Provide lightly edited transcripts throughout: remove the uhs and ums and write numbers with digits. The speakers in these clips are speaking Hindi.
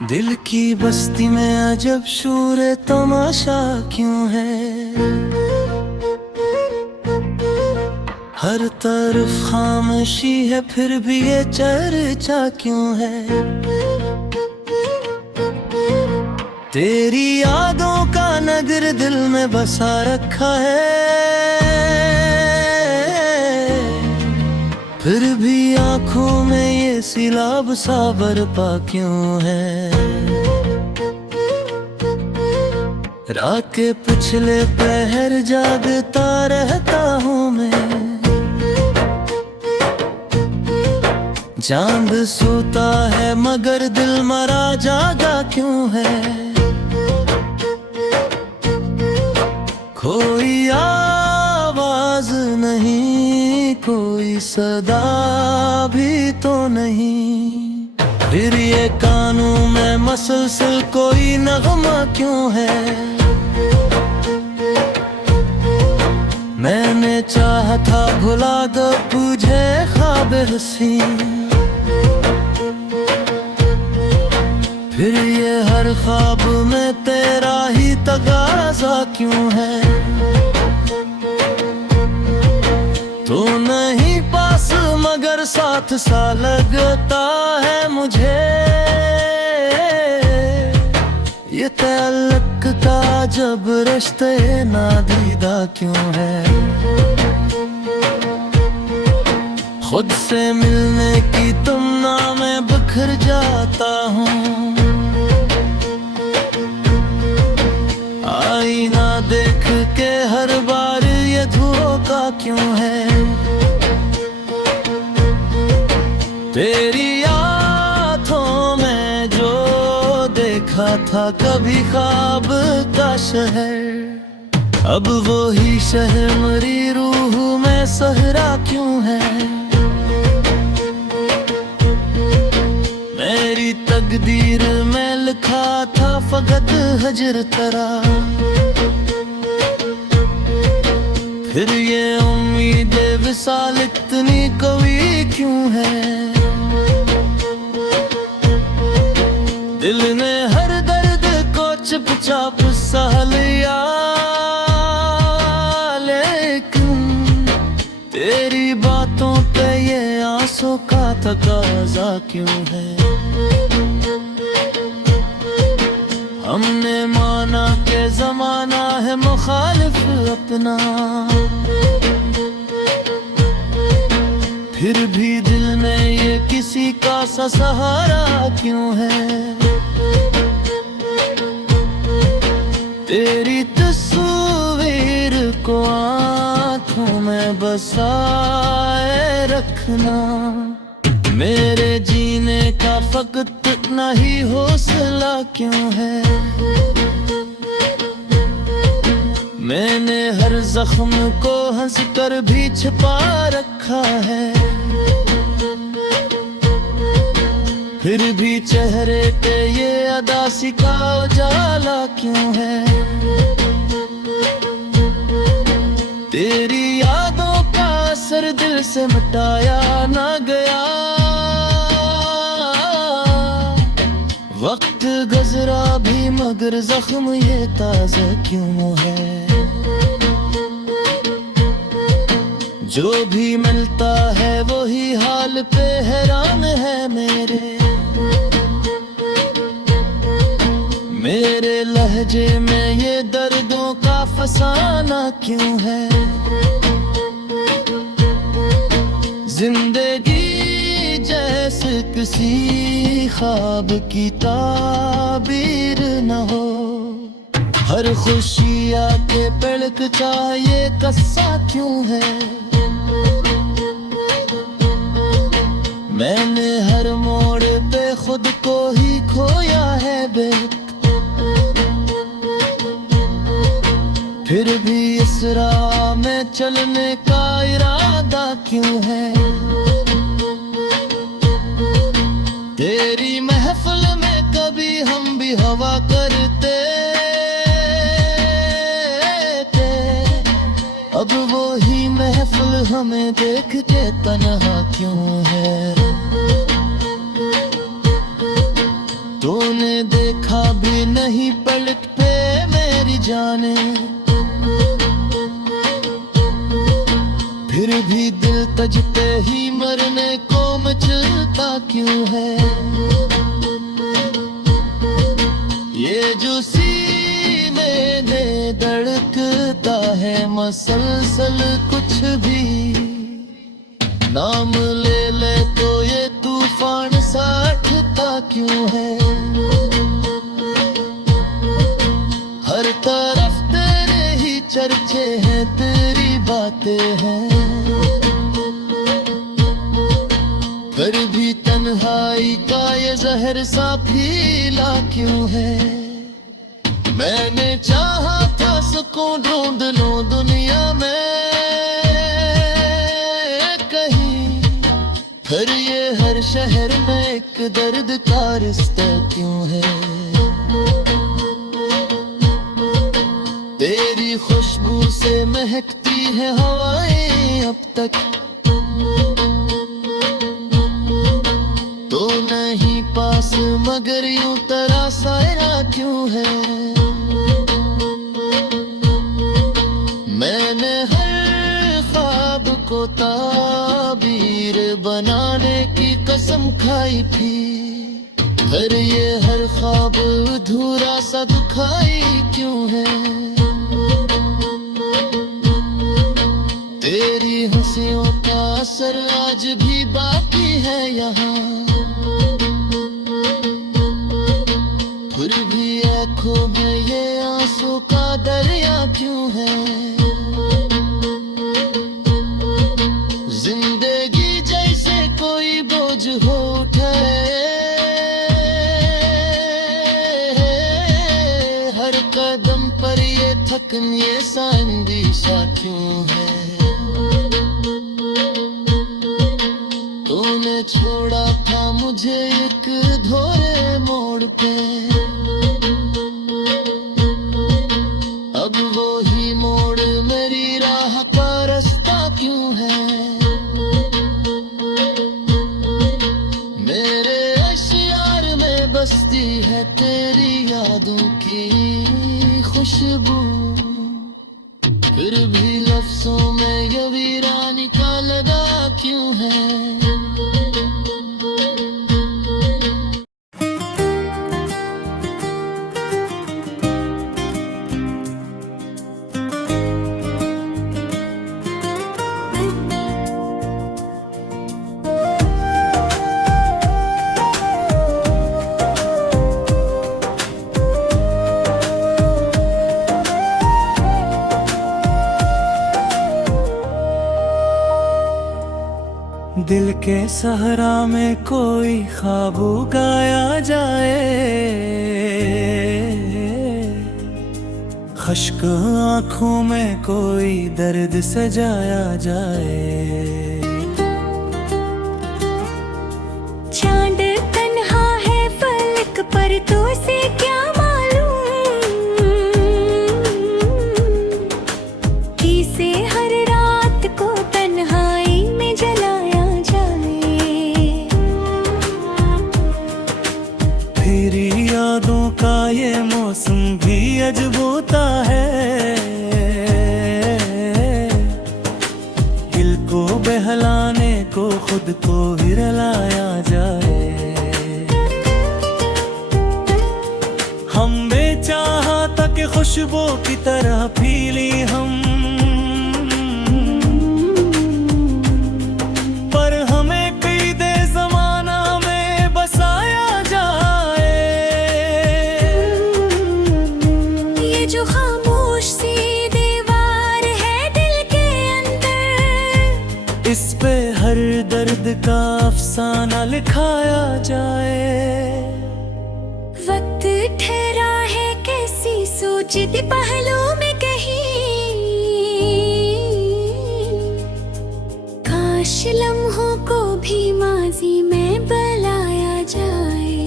दिल की बस्ती में अजब शूर तमाशा क्यों है। हर तरफ खामोशी है फिर भी ये चर्चा क्यों है। तेरी यादों का नगर दिल में बसा रखा है, फिर भी आंखों में ये सिलाब सा बरपा क्यों है। रात के पिछले पहर जागता रहता हूँ मैं, चांद सोता है मगर दिल मरा जागा क्यों है। कोई आवाज नहीं, कोई सदा भी तो नहीं, फिर ये कानों में मसलसल कोई नगमा क्यों है। मैंने चाहा था भुला दो तुझे ख्वाब हसी, फिर ये हर ख्वाब में तेरा ही तगाजा क्यों है। तो नहीं पास मगर साथ सा लगता है मुझे, ये तअल्लुक़ का जब रिश्ते नादीदा क्यों है। खुद से मिलने की तमन्ना में बिखर जाता हूँ, आईना देख के हर बार ये धोखा क्यों है। तेरी आँखों में जो देखा था कभी ख्वाब का शहर, अब वो ही शहर मेरी रूह में सहरा क्यों है। मेरी तकदीर में लिखा था फकत हजर तेरा, फिर ये उम्मीद विसाल इतनी कवी क्यों है। दिल ने हर दर्द को चुपचाप सह लिया, लेकिन तेरी बातों पे ये आंसू का तकाजा क्यों है। हमने माना के जमाना है मुखालिफ अपना, फिर भी दिल में ये किसी का सा सहारा क्यों है। तेरी तस्वीर को आँखों में बसाए रखना, मेरे जीने का फकत इतना ही हौसला क्यों है। मैंने हर जख्म को हंस कर भी छिपा रखा है, फिर भी चेहरे पे ये अदासी का उजाला क्यों है। तेरी यादों का असर दिल से मिटाया ना गया, वक्त गुजरा भी मगर जख्म ये ताज़ा क्यों है। जो भी मिलता है वही हाल पे हैरान है मेरे लहजे में ये दर्दों का फसाना क्यों है। जिंदगी जैसे किसी ख्वाब की ताबीर न हो, हर खुशी आके पलक चाहिए कस्सा क्यों है। मैंने हर मोड़ पे खुद को ही खोया है फिर भी इस राह में चलने का इरादा क्यों है। तेरी महफिल में कभी हम भी हवा करते थे, अब वो ही महफिल हमें देख के तन्हा क्यों है। तूने देखा भी नहीं पलट पे मेरी जाने, फिर भी दिल तजते ही मरने को मचलता क्यों है। ये जो सीने में धड़कता है मसलसल, कुछ भी नाम ले ले तो ये तूफान साठता क्यों है। हर तरफ तेरे ही चर्चे हैं, तेरी बातें हैं, फिर भी तन्हाई का ये जहर सा फीला क्यों है। मैंने चाहा था सुकून ढूंढ लूं दुनिया में कहीं, फिर ये हर शहर में एक दर्द का रिश्ता क्यों है। तेरी खुशबू से महकती है हवाएं अब तक, तो नहीं पास मगर यूं तरासाया क्यों है। मैंने हर ख्वाब को ताबीर बनाने की कसम खाई थी, पर ये हर ख्वाब अधूरा सा दुखाई क्यों है। तेरी हंसियों का असर आज भी बाकी है यहाँ, फिर भी आँखों में ये आंसू का दरिया क्यों है। जिंदगी जैसे कोई बोझ हो उठाए, हर कदम पर ये थकन ये सा अंदेशा क्यों है। तूने छोड़ा था मुझे एक धोरे मोड़ पे, अब वो ही मोड़ मेरी राह का रास्ता क्यों है। मेरे अश्यार में बसती है तेरी यादों की खुशबू, फिर भी लफ्जों में ये वीरानी का लगा क्यों है। दिल के सहरा में कोई ख्वाब उगाया जाए, खश्क आँखों में कोई दर्द सजाया जाए। चांद तन्हा है फलक पर तो से क्या मालूम, किसे हर रात को तन्हाई में जलाया जाए। तेरी यादों का ये मौसम भी अजब होता है, दिल को बहलाने को खुद को ही रुलाया जाए। हम बेचाहा तक खुशबू की तरह फीली हम, पर हमें कई दे जमाना में बसाया जाए। ये जो खामोश सी दीवार है दिल के अंदर, इस पे हर दर्द का अफसाना लिखाया जाए। वक्त ठहरा है कैसी सोचती पहलू में कहीं, काश लम्हों को भी माजी में बुलाया जाए।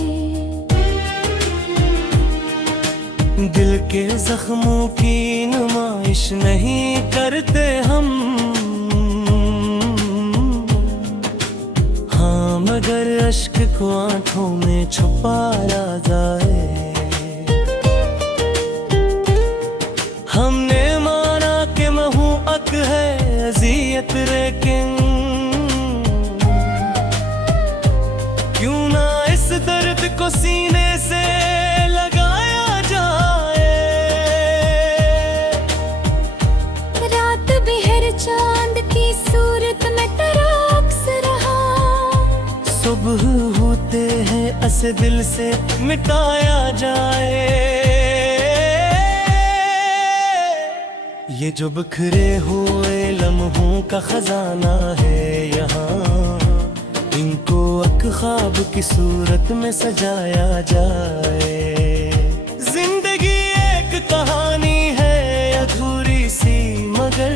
दिल के जख्मों की नुमाइश नहीं करते हम, हाँ मगर अश्क को आंखों में छुपाया जाए। हमने माना कि महूअत है अज़ियत, लेकिन क्यों ना इस दर्द को सीने से लगाया जाए। रात बिहर चांद की सूरत में तेरा अक्स रहा, सुबह होते हैं ऐसे दिल से मिटाया जाए। ये जो बिखरे हुए लम्हों का खजाना है यहाँ, इनको एक ख्वाब की सूरत में सजाया जाए। जिंदगी एक कहानी है अधूरी सी, मगर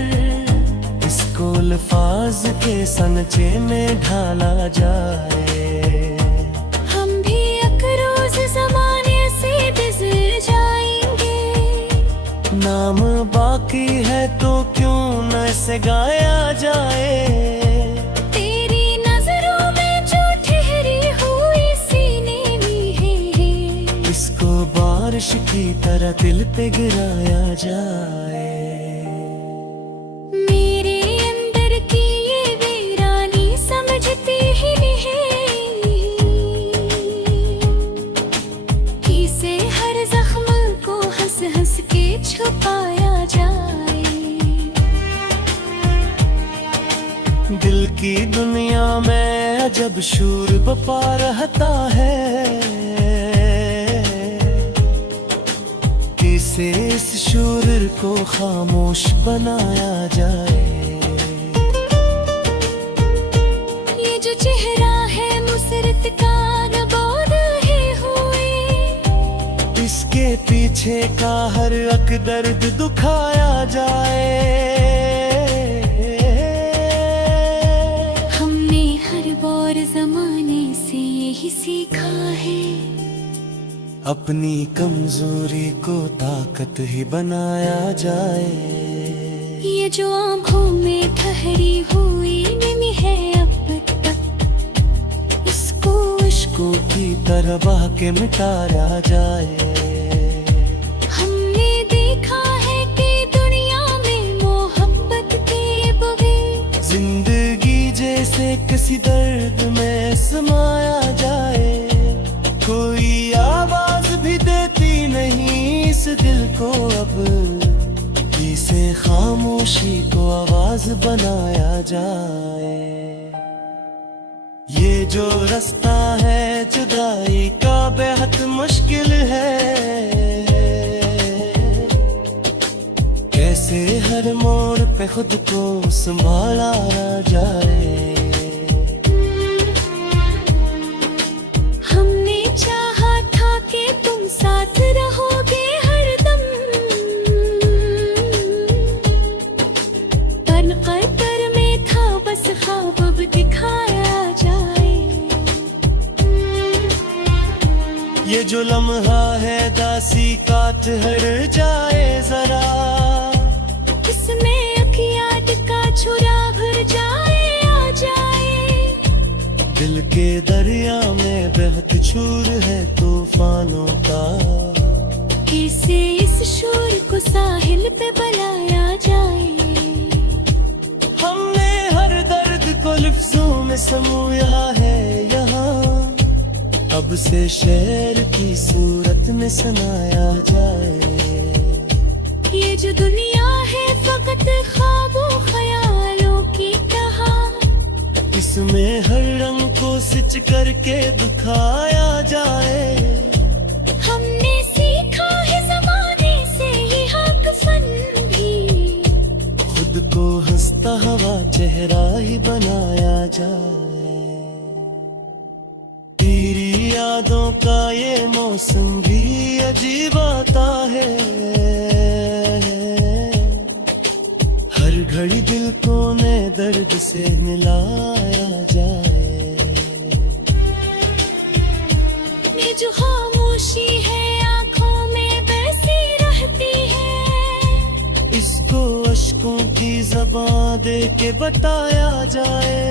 इसको अल्फाज के संचे में ढाला जाए। हम भी एक रोज ज़माने से गुज़र जाएंगे, नाम बाकी है तो क्यों न इसे गाया जाए। तेरी नजरों में जो ठहरी हुई सीने में है, इसको बारिश की तरह दिल पे गिराया जाए। मेरे अंदर की ये वीरानी समझती ही नहीं, इसे हर जख्म को हंस हंस के छुपाया जाए। दिल की दुनिया में जब शूर बपा रहता है, किसे इस शूर को खामोश बनाया जाए। ये जो चेहरा है मुसरत का नबोद है हुए, इसके पीछे का हर एक दर्द दुखाया जाए। हमने हर बार जमाने से यही सीखा है, अपनी कमजोरी को ताकत ही बनाया जाए। ये जो आंखों में ठहरी हुई नमी है अब तक, इसको इश्कों की तरह बहा के मिटाया जाए। हमने देखा है कि दुनिया में मोहब्बत के बगैर जिंदगी जैसे किसी दर्द में समाया जाए। कोई आवाज भी देती नहीं इस दिल को अब, इसे खामोशी को आवाज बनाया जाए। ये जो रास्ता है जुदाई का बेहद मुश्किल है, कैसे हर मोड़ पे खुद को संभाला जाए। हमने चाहा था कि तुम साथ रहोगे हरदम, पर कदर में था बस ख्वाब अब दिखाया जाए। ये जो लम्हा है दासी का ठहर जाए जरा, इसमें अखियात का छुरा भर जाए आ जाए। दिल के दरिया में बहत छूर है तूफानों का, कैसे इस शोर को साहिल पे बुलाया जाए। हमने हर दर्द को लफ्जों में समूया है यहाँ, अब से शेर की सूरत में सुनाया जाए। ये जो दुनिया है फकत ख्वाबों ख्यालों की कहा, इसमें हर रंग को सिच करके दिखाया जाए। हमने सीखा है जमाने से ये हक फन भी, खुद को हंसता हुआ चेहरा ही बनाया जाए। तेरी यादों का ये मौसम भी अजीब आता है, हर घड़ी दिल को नए दर्द से मिलाया जाए। ये जो खामोशी है आंखों में बसी रहती है, इसको अश्कों की ज़बां दे के बताया जाए।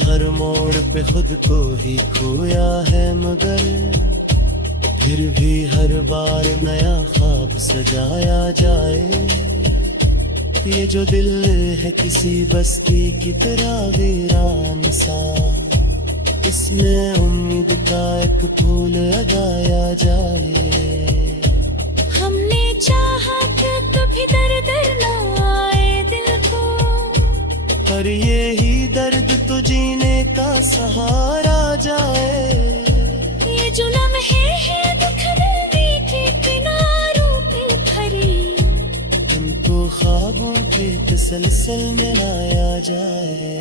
हर मोड़ पे खुद को ही खोया है, मगर फिर भी हर बार नया ख्वाब सजाया जाए। ये जो दिल है किसी बस्ती की तरह वीरान सा, इसमें उम्मीद का एक फूल लगाया जाए। हमने चाहा कि कभी दर्द न आए दिल को, पर यही दर्द तो जीने का सहारा जाए। ये जो लम्हे हैं दुख दर्दी के किनारों पे भरे, उनको ख्वाबों के तसलसल में लाया जाए।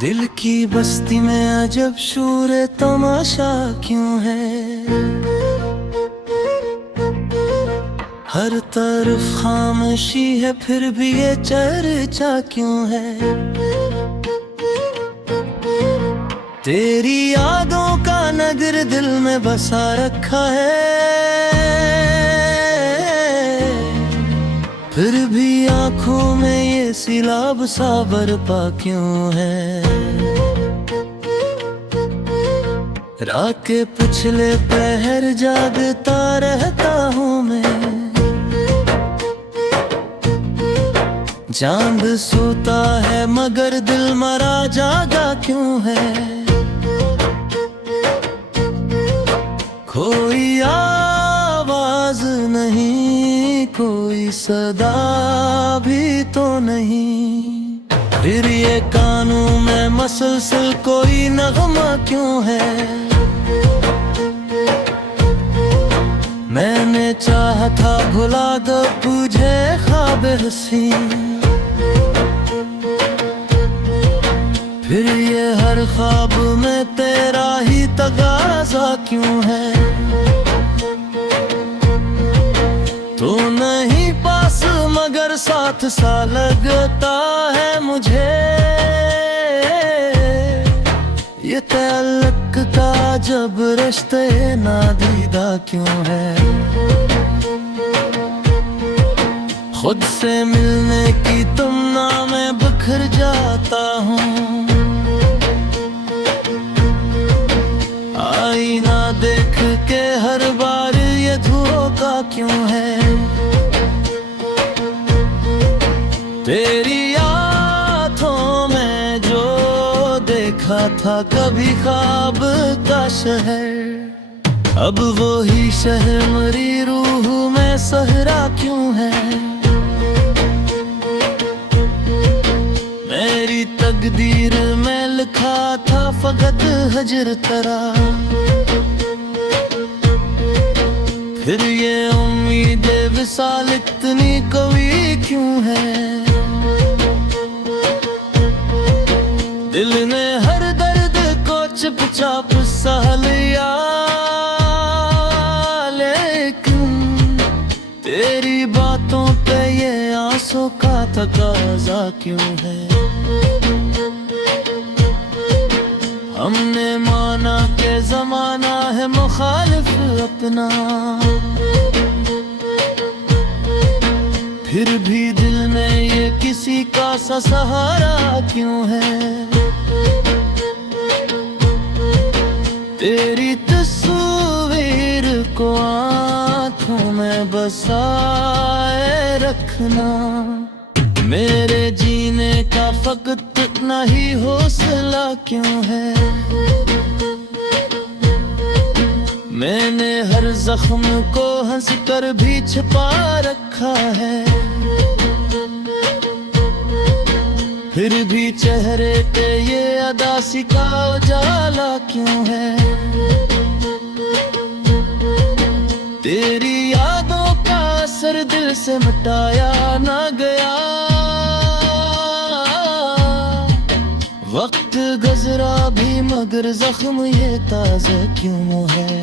दिल की बस्ती में अजब शूर तमाशा क्यों है, हर तरफ खामोशी है फिर भी ये चर्चा क्यों है। तेरी यादों का नगर दिल में बसा रखा है, फिर भी आंखों में ये सिलाब सा बरपा क्यों है। रात के पिछले पहर जागता रहता हूँ मैं, चांद सोता है मगर दिल मरा जागा क्यों है। कोई आवाज नहीं, कोई सदा भी तो नहीं, फिर ये कानों में मसलसल कोई नगमा क्यों है। मैंने चाहा था भुला दो तुझे ख्वाब हसी, फिर ये हर ख्वाब में तेरा ही तगाजा क्यों है। तो नहीं पास मगर साथ सा लगता है मुझे, ये तअल्लुक़ का जब रिश्ते नादीदा क्यों है। खुद से मिलने की तमन्ना में बिखर जाता हूँ, आईना देख के हर बार ये धोखा क्यों है। तेरी आँखों में जो देखा था कभी ख्वाब का शहर, अब वो ही शहर मेरी रूह में सहरा क्यों है। मेरी तकदीर में लिखा था फकत हजर तेरा, फिर ये उम्मीद विसाल इतनी कवी क्यों है। दिल ने हर दर्द को चुपचाप सह लिया, लेकिन तेरी बातों पे ये आंसू का तकाजा क्यों है। हमने माना के जमाना है मुखालिफ अपना, फिर भी दिल में ये किसी का सा सहारा क्यों है। तेरी तस्वीर को आँखों में बसाए रखना, मेरे जीने का फकत इतना ही हौसला क्यों है। मैंने हर जख्म को हंस कर भी छिपा रखा है, फिर भी चेहरे पे ये अदासी का उजाला क्यों है। तेरी यादों का असर दिल से मिटाया ना गया, वक्त गुजरा भी मगर जख्म ये ताज़ा क्यों है।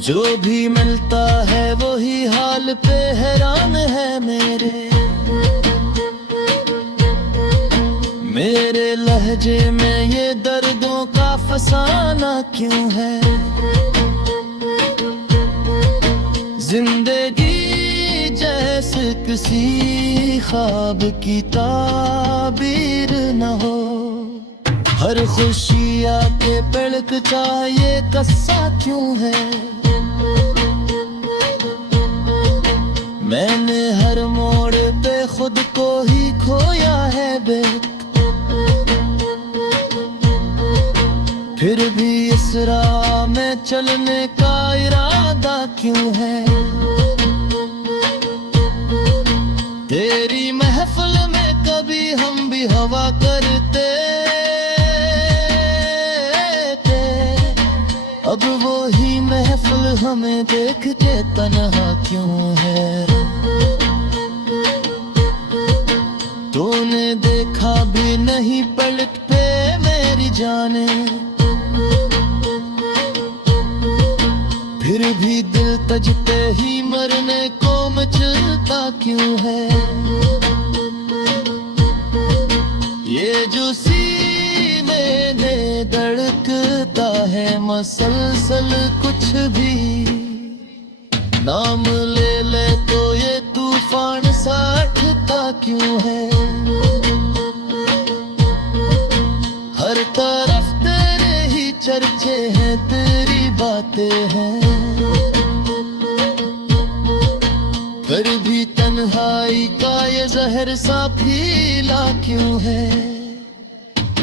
जो भी मिलता है वही हाल पे हैरान है मेरे, मेरे लहजे में ये दर्दों का फसाना क्यों है। जिंदगी जैसे किसी ख्वाब की ताबीर न हो। हर खुशी आके पलक चाहिए कस्सा क्यों है। मैंने हर मोड़ पे खुद को ही खोया है बे। फिर भी इस राह में चलने का इरादा क्यों है। तेरी महफिल में कभी हम भी हवा करते थे। अब वो ही महफिल हमें देख के तन्हा क्यों है। तूने देखा भी नहीं पलट पे मेरी जाने। फिर भी दिल तजते ही मरने को मचलता क्यों है। ये जो सीने में धड़कता है मसलसल कुछ भी नाम ले ले तो ये तूफान साठता क्यों है। हर तरफ तेरे ही चर्चे हैं तेरी बातें हैं। फिर भी तन्हाई का ये जहर सा फीला क्यों है।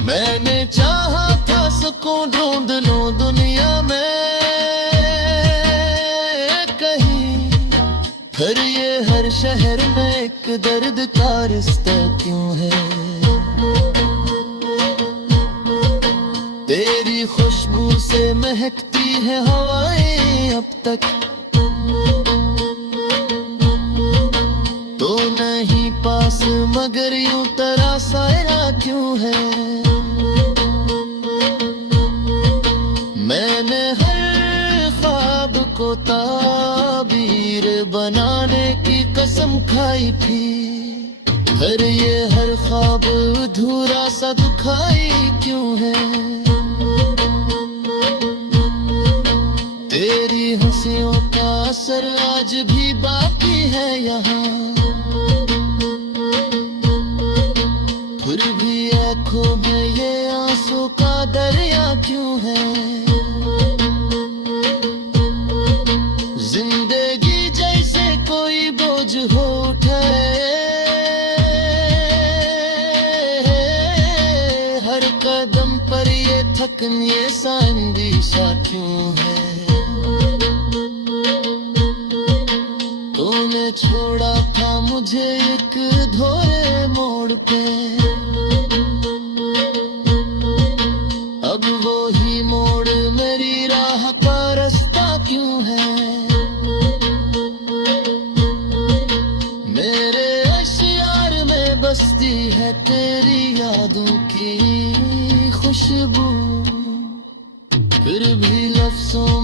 मैंने चाहा था सुकून ढूंढ लूं दुनिया में कहीं। फिर ये हर शहर में एक दर्द का रिश्ता क्यों है। तेरी खुशबू से महकती है हवाएं अब तक। तो नहीं पास मगर यूं तेरा साया क्यों है। मैंने हर ख्वाब को ताबीर बनाने की कसम खाई थी। पर ये हर ख्वाब अधूरा सा दुखाई क्यों है। तेरी हंसियों का असर आज भी बाकी है यहाँ। फिर भी आंखों में ये आंसू का दरिया क्यों है। जिंदगी जैसे कोई बोझ हो उठाए। हर कदम पर ये थकन ये सांदीशा क्यों है। तूने छोड़ा था मुझे एक धोए मोड़ पे। अब वो ही मोड़ मेरी राह का रास्ता क्यों है। मेरे अशियार में बसती है तेरी यादों की खुशबू। फिर भी लफ्जों